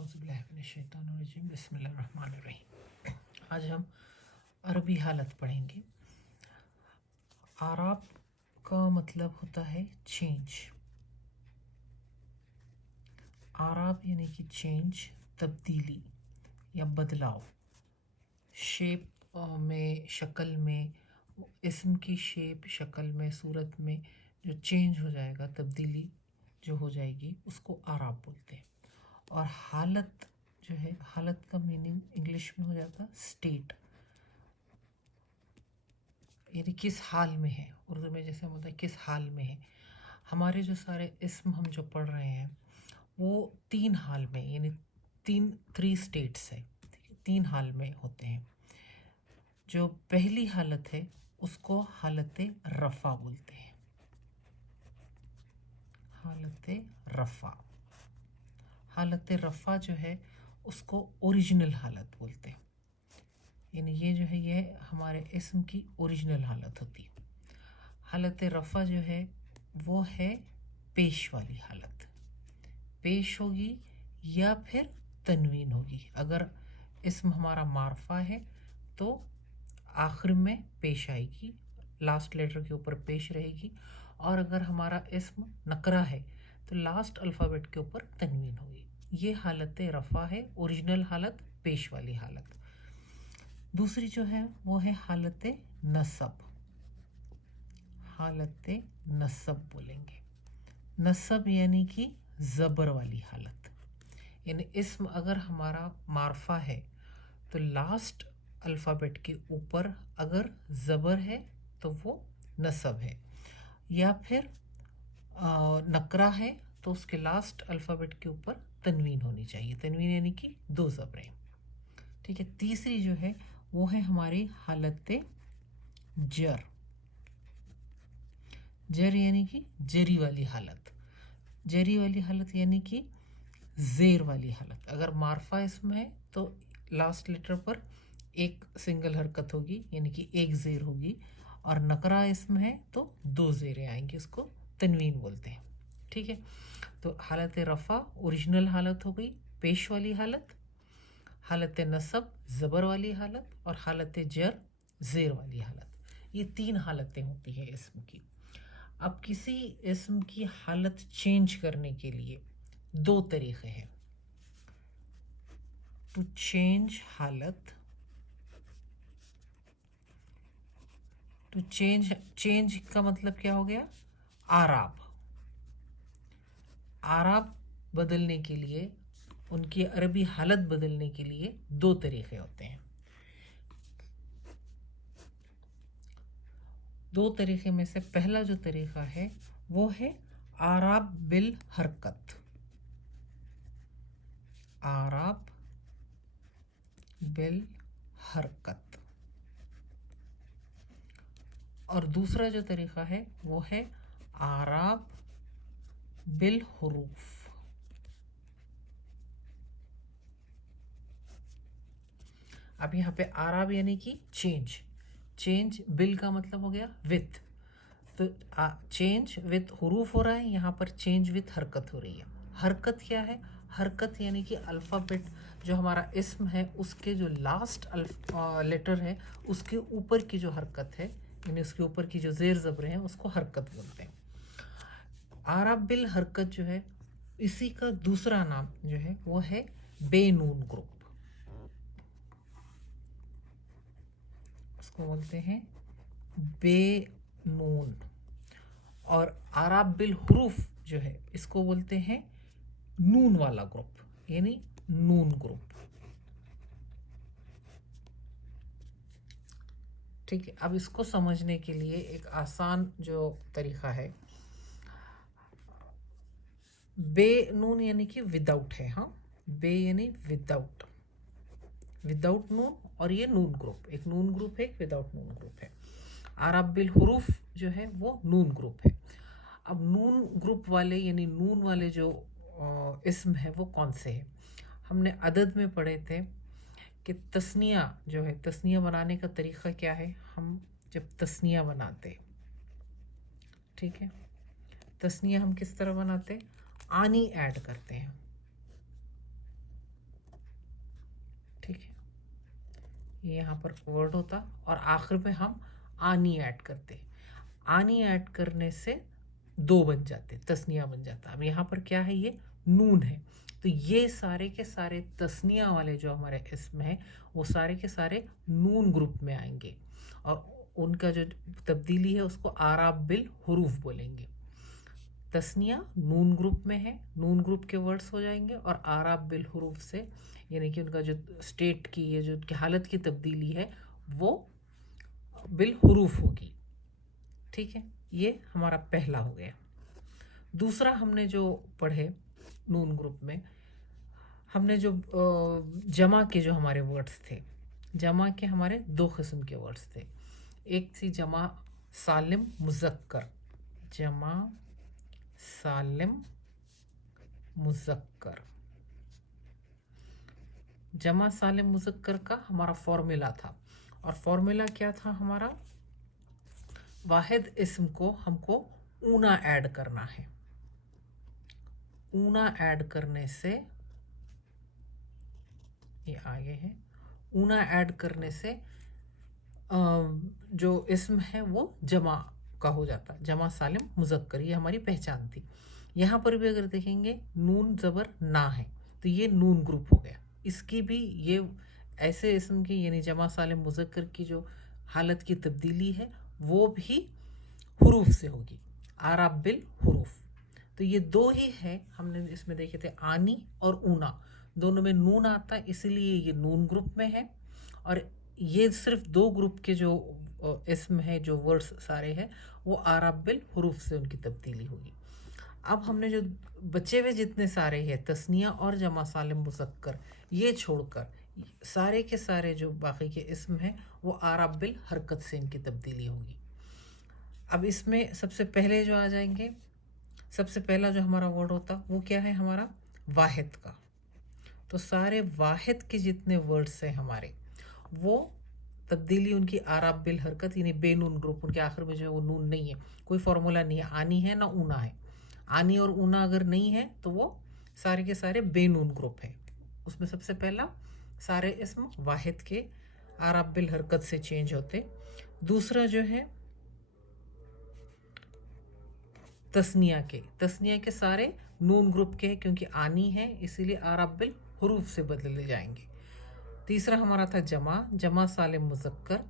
औज़ुबिल्लाहिमिनश्शैतानिर्रजीम बिस्मिल्लाहिर्रहमानिर्रहीम। आज हम अरबी हालत पढ़ेंगे। आराब का मतलब होता है चेंज। आराब यानी कि चेंज, तब्दीली या बदलाव। शेप में, शक्ल में, इस्म की शेप, शक्ल में, सूरत में जो चेंज हो जाएगा, तब्दीली जो हो जाएगी, उसको आराब बोलते हैं। और हालत जो है, हालत का मीनिंग इंग्लिश में हो जाता स्टेट, यानी किस हाल में है। उर्दू में जैसे बोलते हैं किस हाल में है। हमारे जो सारे इस्म हम जो पढ़ रहे हैं वो तीन हाल में, यानी थ्री स्टेट्स है, तीन हाल में होते हैं। जो पहली हालत है उसको हालत रफ़ा बोलते हैं। हालत रफ़ा, हालत रफ़ा जो है उसको ओरिजिनल हालत बोलते हैं। यानी ये जो है ये हमारे इस्म की ओरिजिनल हालत होती है। हालत रफ़ा जो है वो है पेश वाली हालत, पेश होगी या फिर तनवीन होगी। अगर इस्म हमारा मारफा है तो आखिर में पेश आएगी, लास्ट लेटर के ऊपर पेश रहेगी। और अगर हमारा इस्म नकरा है तो लास्ट अल्फ़ाबेट के ऊपर तनवीन होगी। ये हालत रफ़ा है, ओरिजिनल हालत, पेश वाली हालत। दूसरी जो है वो है हालत नसब। हालत नसब बोलेंगे। नसब यानी कि ज़बर वाली हालत। यानी इस्म अगर हमारा मारफा है तो लास्ट अल्फ़ाबेट के ऊपर अगर ज़बर है तो वो नसब है, या फिर नकरा है तो उसके लास्ट अल्फ़ाबेट के ऊपर तनवीन होनी चाहिए। तनवीन यानी कि दो ज़बरें। ठीक है। तीसरी जो है वो है हमारी हालत जर। जर यानी कि जरी वाली हालत। जरी वाली हालत यानी कि ज़ेर वाली हालत। अगर मारफा इस्म है तो लास्ट लेटर पर एक सिंगल हरकत होगी, यानी कि एक ज़ेर होगी। और नकरा इस्म है तो दो ज़ेरें आएंगी, उसको तनवीन बोलते हैं। ठीक है। तो हालत रफ़ा ओरिजिनल हालत हो गई, पेश वाली हालत। हालत नसब ज़बर वाली हालत, और हालत जर ज़ेर वाली हालत। ये तीन हालतें होती हैं इस्म की। अब किसी इस्म की हालत चेंज करने के लिए दो तरीक़े हैं। टू चेंज हालत, टू चेंज, चेंज का मतलब क्या हो गया? आराब। आराब बदलने के लिए, उनकी अरबी हालत बदलने के लिए दो तरीक़े होते हैं। दो तरीक़े में से पहला जो तरीक़ा है वो है आराब बिल हरकत। आराब बिल हरकत। और दूसरा जो तरीक़ा है वो है आराब बिल हुरूफ। अब यहाँ पे आराब यानी कि चेंज, चेंज बिल का मतलब हो गया विथ, तो चेंज विथ हुरूफ हो रहा है, यहाँ पर चेंज विथ हरकत हो रही है। हरकत क्या है? हरकत यानी कि अल्फ़ाबेट जो हमारा इस्म है उसके जो लास्ट लेटर है उसके ऊपर की जो हरकत है, यानी उसके ऊपर की जो ज़ेर ज़बरें हैं उसको हरकत बोलते हैं। आराब बिल हरकत जो है इसी का दूसरा नाम जो है वो है बेनून ग्रुप। उसको बोलते हैं बेनून। और आराब बिल हुरूफ जो है इसको बोलते हैं नून वाला ग्रुप, यानी नून ग्रुप। ठीक है। अब इसको समझने के लिए एक आसान जो तरीक़ा है, बे नून यानी कि विदाउट है। हाँ, बे यानी विदाउट, विदाउट नून, और ये नून ग्रुप, एक नून ग्रुप है, एक विदाउट नून ग्रुप है। आराब बिल हुरूफ जो है वो नून ग्रुप है। अब नून ग्रुप वाले यानी नून वाले जो इस्म है वो कौन से हैं? हमने अदद में पढ़े थे कि तस्निया जो है, तस्निया बनाने का तरीक़ा क्या है? हम जब तस्निया बनाते, ठीक है, तस्निया हम किस तरह बनाते? आनी ऐड करते हैं। ये यहाँ पर वर्ड होता और आखिर में हम आनी ऐड करते। आनी ऐड करने से दो बन जाते, तस्निया बन जाता। अब यहाँ पर क्या है, ये नून है, तो ये सारे के सारे तस्निया वाले जो हमारे इसमें है वो सारे के सारे नून ग्रुप में आएंगे और उनका जो तब्दीली है उसको आराब बिल हुरूफ बोलेंगे। तस्निया नून ग्रुप में है, नून ग्रुप के वर्ड्स हो जाएंगे और आराब बिल हुरूफ से यानी कि उनका जो स्टेट की ये जो उनकी हालत की तब्दीली है वो बिल हुरूफ होगी। ठीक है, ये हमारा पहला हो गया। दूसरा हमने जो पढ़े नून ग्रुप में, हमने जो जमा के जो हमारे वर्ड्स थे, जमा के हमारे दो किस्म के वर्ड्स थे। एक थी जमा सालिम मुज़क्कर, जमा सालिम मुज़क्कर। जमा सालिम मुज़क्कर का हमारा फॉर्मूला था, और फॉर्मूला क्या था हमारा, वाहिद इस्म को हमको ऊना ऐड करना है। ऊना ऐड करने से, ये आगे है, ऊना ऐड करने से जो इस्म है वो जमा का हो जाता, जमा सालिम मुज़क्कर, ये हमारी पहचान थी। यहाँ पर भी अगर देखेंगे नून ज़बर ना है तो ये नून ग्रुप हो गया। इसकी भी ये ऐसे इस्म की यानी जमा सालिम मुज़क्कर की जो हालत की तब्दीली है वो भी हुरूफ से होगी, आराब बिल हुरूफ। तो ये दो ही है, हमने इसमें देखे थे आनी और ऊना, दोनों में नून आता है इसलिए ये नून ग्रुप में है, और ये सिर्फ दो ग्रुप के जो इस्म है, जो वर्ड्स सारे हैं वो आराब बिल हुरूफ से उनकी तब्दीली होगी। अब हमने जो बचे हुए जितने सारे हैं तस्निया और जमा सालिम मुज़क्कर, ये छोड़कर सारे के सारे जो बाकी के इस्म हैं वो आराब बिल हरकत से इनकी तब्दीली होगी। अब इसमें सबसे पहले जो आ जाएंगे, सबसे पहला जो हमारा वर्ड होता वो क्या है हमारा, वाहिद का। तो सारे वाहिद के जितने वर्ड्स हैं हमारे वो तब्दीली उनकी आराब बिल हरकत यानी बेनून ग्रुप, उनके आखिर में जो है वो नून नहीं है, कोई फॉर्मूला नहीं है, आनी है ना ऊना है। आनी और ऊना अगर नहीं है तो वो सारे के सारे बेनून ग्रुप है। उसमें सबसे पहला सारे इस्म वाहिद के आराब बिल हरकत से चेंज होते। दूसरा जो है तस्निया के सारे नून ग्रुप के हैं क्योंकि आनी है इसीलिए आराब बिल हुरूफ से बदले जाएंगे। तीसरा हमारा था जमा सालिम मुज़क्कर।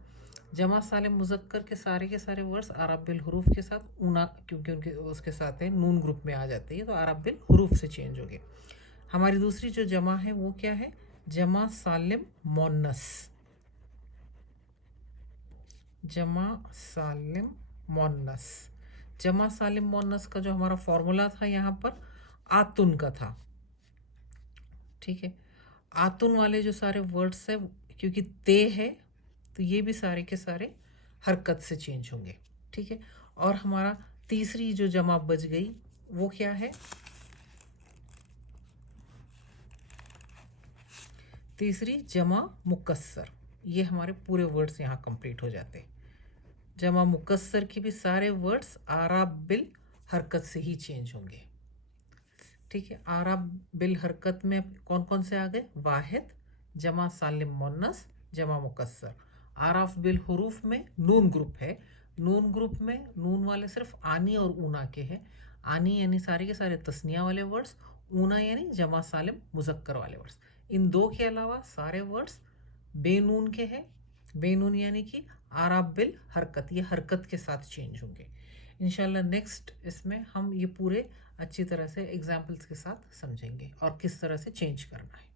जमा सालिम मुज़क्कर के सारे वर्ड्स आराब बिल हुरूफ के साथ ऊना क्योंकि उनके उसके साथ है नून ग्रुप में आ जाते हैं तो आराब बिल हुरूफ से चेंज हो गए। हमारी दूसरी जो जमा है वो क्या है, जमा सालिम मोन्नस। जमा सालिम मोन्नस, जमा सालिम मोन्नस का जो हमारा फॉर्मूला था यहाँ पर आतुन का था। ठीक है, आतुन वाले जो सारे वर्ड्स है क्योंकि ते है तो ये भी सारे के सारे हरकत से चेंज होंगे। ठीक है, और हमारा तीसरी जो जमा बच गई वो क्या है, तीसरी जमा मुकस्सर। ये हमारे पूरे वर्ड्स यहाँ कंप्लीट हो जाते। जमा मुकस्सर की भी सारे वर्ड्स आराब बिल हरकत से ही चेंज होंगे। ठीक है, आराब बिल हरकत में कौन कौन से आ गए, वाहिद, जमा सालिम मोन्नस, जमा मुकस्सर। आराफ बिल हुरूफ में नून ग्रुप है, नून ग्रुप में नून वाले सिर्फ आनी और ऊना के हैं। आनी यानी सारे के सारे तस्निया वाले वर्ड्स, ऊना यानी जमा सालिम मुज़क्कर वाले वर्ड्स। इन दो के अलावा सारे वर्ड्स बेनून के हैं। बेनून यानी कि आराब बिल हरकत, ये हरकत के साथ चेंज होंगे। इंशाल्लाह नेक्स्ट इसमें हम ये पूरे अच्छी तरह से एग्जाम्पल्स के साथ समझेंगे और किस तरह से चेंज करना है।